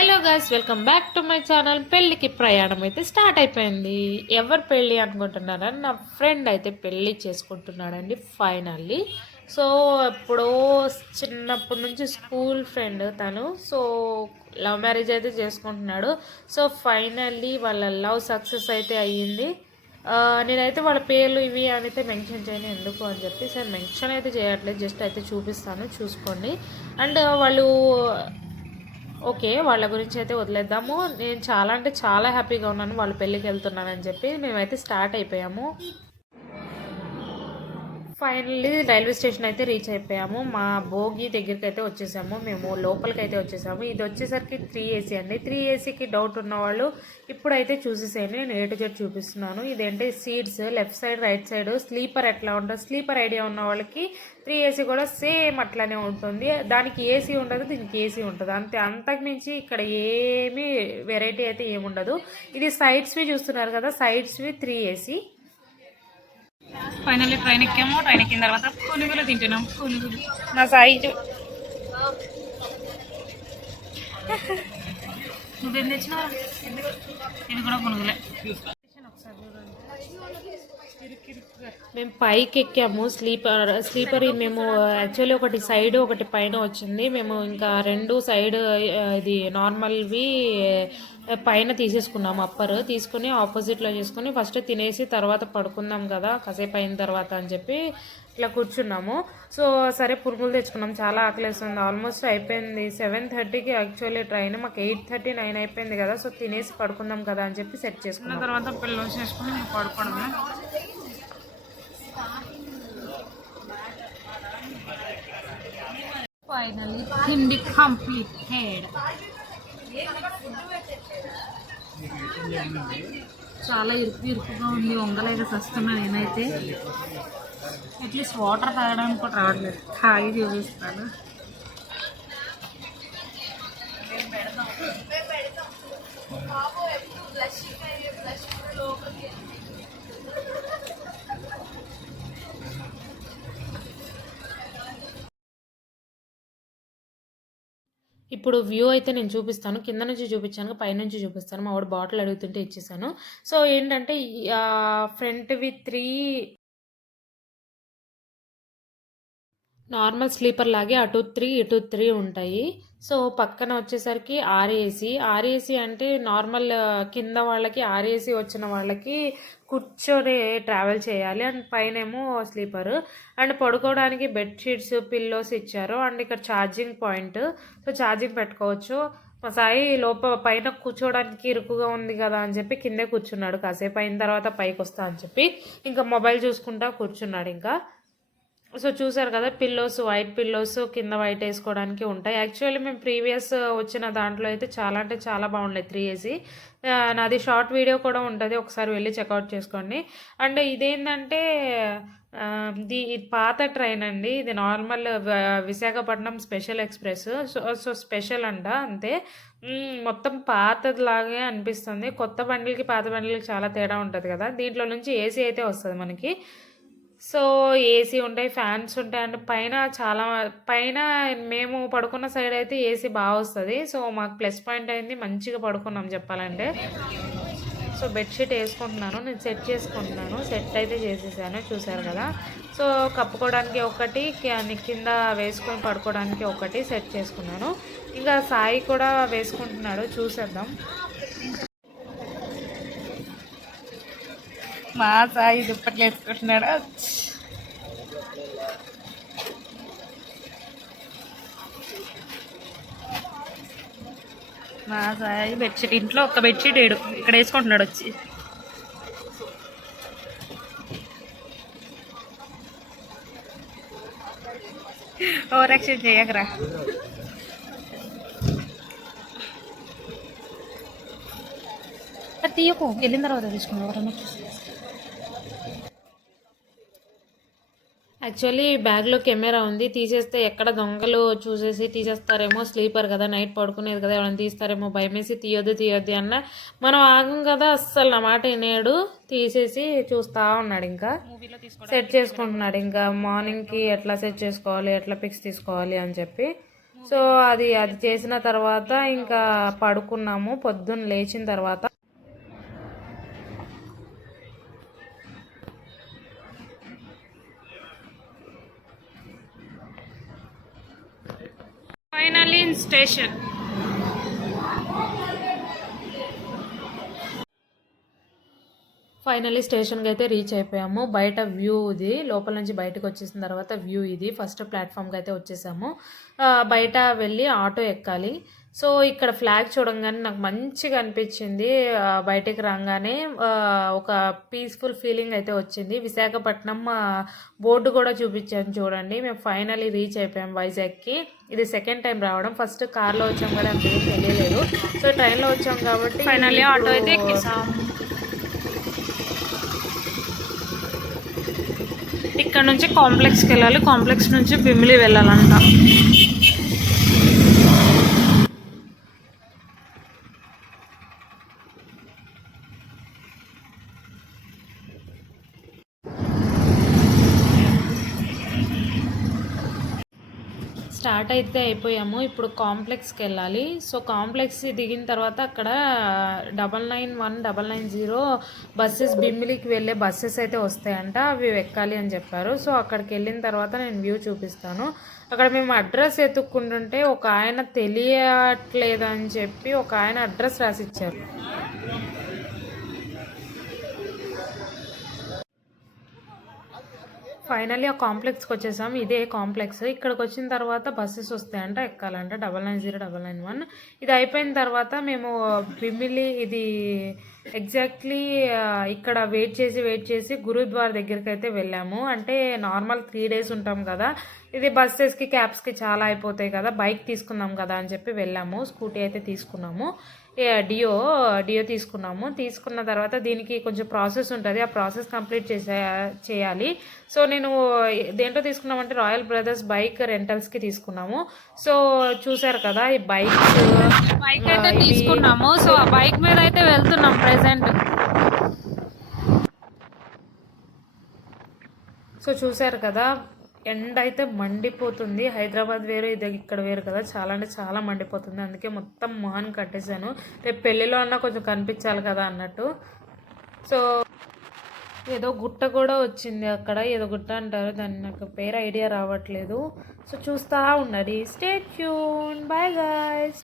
Hello guys, welcome back to my channel. పెళ్ళికి ప్రయాణం అయితే స్టార్ట్ అయిపోయింది. ఎవరు పెళ్ళి అనుకుంటున్నారని నా ఫ్రెండ్ అయితే పెళ్ళి చేసుకుంటున్నాడండి ఫైనల్లీ. సో ఎప్పుడో చిన్నప్పటి నుంచి స్కూల్ ఫ్రెండ్ తను. సో లవ్ మ్యారేజ్ అయితే చేసుకుంటున్నాడు. సో ఫైనల్లీ వాళ్ళ లవ్ సక్సెస్ అయితే అయ్యింది. నేనైతే వాళ్ళ పేర్లు ఇవి అని అయితే మెన్షన్ చేయను, ఎందుకు అని చెప్పి. సరే మెన్షన్ అయితే చేయట్లేదు, జస్ట్ అయితే చూపిస్తాను, చూసుకోండి. అండ్ వాళ్ళు ఓకే, వాళ్ళ గురించి అయితే వదిలేద్దాము. నేను చాలా అంటే చాలా హ్యాపీగా ఉన్నాను వాళ్ళు పెళ్ళికి వెళ్తున్నానని చెప్పి. మేమైతే స్టార్ట్ అయిపోయాము. ఫైనల్లీ రైల్వే స్టేషన్ అయితే రీచ్ అయిపోయాము. మా భోగి దగ్గరికి అయితే వచ్చేసాము. మేము లోపలికి అయితే వచ్చేసాము. ఇది వచ్చేసరికి 3AC అండి. 3ACకి డౌట్ ఉన్నవాళ్ళు ఇప్పుడైతే చూసేసేయండి. నేను A to Z చూపిస్తున్నాను. ఇదేంటి seats left side right side sleeper ఎట్లా ఉంటుంది, స్లీపర్ ఐడియా ఉన్న వాళ్ళకి 3AC కూడా సేమ్ అట్లానే ఉంటుంది. దానికి AC ఉండదు, దీనికి AC ఉంటుంది అంతే. అంతకుమించి ఇక్కడ ఏమీ వెరైటీ అయితే ఏముండదు. ఇది సైడ్స్వి చూస్తున్నారు కదా, సైడ్స్వి 3AC. ఫైనల్లీ ట్రైన్ ఎక్కాము. ట్రైన్ ఎక్కిన తర్వాత పునుగులు తింటున్నాం. పునుగులు నా సైజు నువ్వేం తెచ్చినావు? ఇది కూడా పునుగులే. మేము పైకి ఎక్కాము. స్లీపర్ మేము యాక్చువల్లీ ఒకటి సైడ్ ఒకటి పైన వచ్చింది. మేము ఇంకా రెండు సైడ్ ఇది నార్మల్వి పైన తీసేసుకున్నాము. అప్పర్ తీసుకుని ఆపోజిట్లో చేసుకుని ఫస్ట్ తినేసి తర్వాత పడుకుందాం కదా కాసేపు అయిన తర్వాత అని చెప్పి ఇట్లా కూర్చున్నాము. సో సరే పురుగులు తెచ్చుకున్నాం. చాలా ఆకలేస్తుంది. ఆల్మోస్ట్ అయిపోయింది 7:30కి యాక్చువల్లీ ట్రైన్. మాకు 8:30, 9 అయిపోయింది కదా. సో తినేసి పడుకుందాం కదా అని చెప్పి సెట్ చేసుకున్నాం. తర్వాత పిల్లలు చేసుకుని పడుకోవడమే. ఫైనల్లీ తిండి కంప్లీటెడ్. చాలా ఇరుకుగా ఉంది. వంగలేక వస్తున్నా నేనైతే. అట్లీస్ట్ వాటర్ తాగడానికి కూడా రావట్లేదు. తాగి చూపిస్తాను. ఇప్పుడు వ్యూ అయితే నేను చూపిస్తాను. కింద నుంచి చూపించాను, పైనుంచి చూపిస్తాను. మా వాడు బాటిల్ అడుగుతుంటే ఇచ్చేసాను. సో ఏంటంటే ఫ్రంట్వి 3 నార్మల్ స్లీపర్ లాగే అటు 3 ఇటు 3 ఉంటాయి. సో పక్కన వచ్చేసరికి ఆర్ఏసీ అంటే నార్మల్ కింద వాళ్ళకి ఆర్ఏసీ వచ్చిన వాళ్ళకి కూర్చొని ట్రావెల్ చేయాలి. అండ్ పైనేమో స్లీపర్. అండ్ పడుకోవడానికి బెడ్షీట్స్ పిల్లోస్ ఇచ్చారు. అండ్ ఇక్కడ ఛార్జింగ్ పాయింట్, సో ఛార్జింగ్ పెట్టుకోవచ్చు. మా సాయి పైన కూర్చోవడానికి ఇరుకుగా ఉంది కదా అని చెప్పి కిందే కూర్చున్నాడు. కాసేపు అయిన తర్వాత పైకి వస్తా అని చెప్పి ఇంకా మొబైల్ చూసుకుంటా కూర్చున్నాడు ఇంకా. సో చూసారు కదా, పిల్లోస్ వైట్ పిల్లోస్ కింద వైట్ వేసుకోవడానికి ఉంటాయి. యాక్చువల్లీ మేము ప్రీవియస్ వచ్చిన దాంట్లో అయితే చాలా అంటే చాలా బాగుండే 3AC. నాది షార్ట్ వీడియో కూడా ఉంటుంది, ఒకసారి వెళ్ళి చెక్అవుట్ చేసుకోండి. అండ్ ఇదేంటంటే ఇది పాత ట్రైన్ అండి. ఇది normal Visakhapatnam special express. So special అంట అంతే. మొత్తం పాతదిలాగే అనిపిస్తుంది. కొత్త బండిలకి పాత బండిలకి చాలా తేడా ఉంటుంది కదా. దీంట్లో నుంచి AC అయితే వస్తుంది మనకి. సో AC ఉంటాయి, ఫ్యాన్స్ ఉంటాయి. అండ్ పైన మేము పడుకున్న సైడ్ అయితే AC బాగా వస్తుంది. సో మాకు ప్లస్ పాయింట్ అయింది, మంచిగా పడుకున్నాం చెప్పాలంటే. సో బెడ్షీట్ వేసుకుంటున్నాను, నేను సెట్ చేసుకుంటున్నాను. సెట్ అయితే చేసేసాను, చూసారు కదా. సో కప్పుకోవడానికి ఒకటి, కింద వేసుకొని పడుకోవడానికి ఒకటి సెట్ చేసుకున్నాను. ఇంకా సాయి కూడా వేసుకుంటున్నాడు, చూసేద్దాం. మా సాయి దుప్పట్లు వేసుకుంటున్నాడు. మా సాయి బెడ్షీట్, ఇంట్లో ఒక బెడ్షీట్ వేడు, ఇక్కడ వేసుకుంటున్నాడు వచ్చి. Over action చేయకరా. తీయకు, వెళ్ళిన తర్వాత తీసుకున్నావు ఎవరన్నా. యాక్చువల్లీ బ్యాగ్లో కెమెరా ఉంది, తీసేస్తే ఎక్కడ దొంగలు చూసేసి తీసేస్తారేమో. స్లీపర్ కదా, నైట్ పడుకునేది కదా, ఎవరైనా తీస్తారేమో భయమేసి తీయొద్దు అన్న. మనం ఆగం కదా, అస్సలు నా మాట వినేడు. తీసేసి చూస్తూ ఉన్నాడు, ఇంకా సెట్ చేసుకుంటున్నాడు. ఇంకా మార్నింగ్కి ఎట్లా సెట్ చేసుకోవాలి, ఎట్లా పిక్స్ తీసుకోవాలి అని చెప్పి. సో అది చేసిన తర్వాత ఇంకా పడుకున్నాము. పొద్దున్న లేచిన తర్వాత ఫైనల్లీ ఇన్ స్టేషన్. ఫైనల్లీ స్టేషన్కి అయితే రీచ్ అయిపోయాము. బయట వ్యూ ఇది, లోపల నుంచి బయటకు వచ్చేసిన తర్వాత వ్యూ ఇది. ఫస్ట్ ప్లాట్ఫామ్కి అయితే వచ్చేసాము. బయట వెళ్ళి ఆటో ఎక్కాలి. సో ఇక్కడ ఫ్లాగ్ చూడంగానే నాకు మంచిగా అనిపించింది. బయటికి రాగానే ఒక పీస్ఫుల్ ఫీలింగ్ అయితే వచ్చింది. విశాఖపట్నం బోర్డు కూడా చూపించాను చూడండి. మేము ఫైనల్లీ రీచ్ అయిపోయాం వైజాగ్కి. ఇది సెకండ్ టైం రావడం. ఫస్ట్ కార్లో వచ్చాం కూడా అంతేం తెలియలేదు. సో ట్రైన్లో వచ్చాం కాబట్టి ఫైనల్లీ ఆటో అయితే ఎక్కేసాం. ఇక్కడ నుంచి కాంప్లెక్స్కి వెళ్ళాలి. కాంప్లెక్స్ నుంచి బిమ్లీ వెళ్ళాలంట. స్టార్ట్ అయితే అయిపోయాము. ఇప్పుడు కాంప్లెక్స్కి వెళ్ళాలి. సో కాంప్లెక్స్ దిగిన తర్వాత అక్కడ 991 990 బస్సెస్, బిమ్మిలికి వెళ్ళే బస్సెస్ అయితే వస్తాయంట. అవి ఎక్కాలి అని చెప్పారు. సో అక్కడికి వెళ్ళిన తర్వాత నేను వ్యూ చూపిస్తాను. అక్కడ మేము అడ్రస్ ఎత్తుక్కుంటుంటే ఒక ఆయన తెలియట్లేదని చెప్పి ఒక ఆయన అడ్రస్ రాసిచ్చారు. ఫైనల్లీ ఆ కాంప్లెక్స్కి వచ్చేసాం. ఇదే కాంప్లెక్స్. ఇక్కడికి వచ్చిన తర్వాత బస్సెస్ వస్తాయంట, ఎక్కాలంట. 990 991. ఇది అయిపోయిన తర్వాత మేము బిమిలి ఇది ఎగ్జాక్ట్లీ ఇక్కడ వెయిట్ చేసి గురుద్వార్ దగ్గరికి అయితే వెళ్ళాము. అంటే నార్మల్ 3 days ఉంటాం కదా, ఇది బస్సెస్కి క్యాబ్స్కి చాలా అయిపోతాయి కదా, బైక్ తీసుకుందాం కదా అని చెప్పి వెళ్ళాము. స్కూటీ అయితే తీసుకున్నాము. డియో తీసుకున్నాము. తీసుకున్న తర్వాత దీనికి కొంచెం ప్రాసెస్ ఉంటుంది. ఆ ప్రాసెస్ కంప్లీట్ చేయాలి. సో నేను దేంట్లో తీసుకున్నామంటే రాయల్ బ్రదర్స్ బైక్ రెంటల్స్కి తీసుకున్నాము. సో చూసారు కదా ఈ బైక్ అయితే తీసుకున్నాము. సో ఆ బైక్ మీద అయితే వెళ్తున్నాం ప్రెసెంట్. సో చూసారు కదా ఎండ అయితే మండిపోతుంది. హైదరాబాద్ వేరు, ఇది ఇక్కడ వేరు కదా, చాలా అంటే చాలా మండిపోతుంది. అందుకే మొత్తం మొహాన్ని కట్టేశాను. రేపు పెళ్ళిలో అన్నా కొంచెం కనిపించాలి కదా అన్నట్టు. సో ఏదో గుట్ట కూడా వచ్చింది అక్కడ, ఏదో గుట్ట అంటారు దాన్ని, నాకు పేరు ఐడియా రావట్లేదు. సో చూస్తూ ఉండండి. Stay tune. Bye guys.